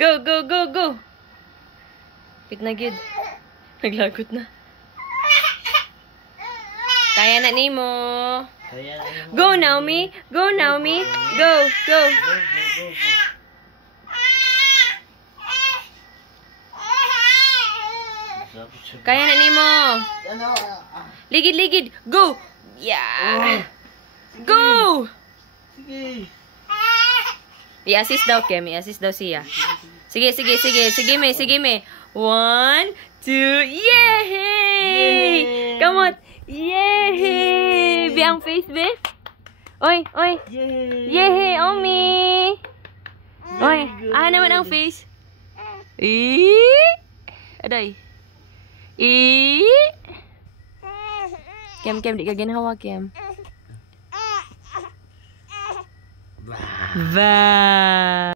Go, go, go, go. Pit na gid. Naglagot na. Kaya na nimo. Go, Naomi. Go, Naomi. Go, go. Kaya na nimo. Ligid, ligid. Go. Yeah. Go. Sige. I-assist daw, Kem. I-assist daw siya. Sige, sige, sige. Sige, me. Sige, me. 1, 2. Yay! Come on. Yay! Biang face, be. Oy, oy. Yay, Omi. Oy, naman ang face. Aday. Kem, di ka ginawa, Kem. Ba.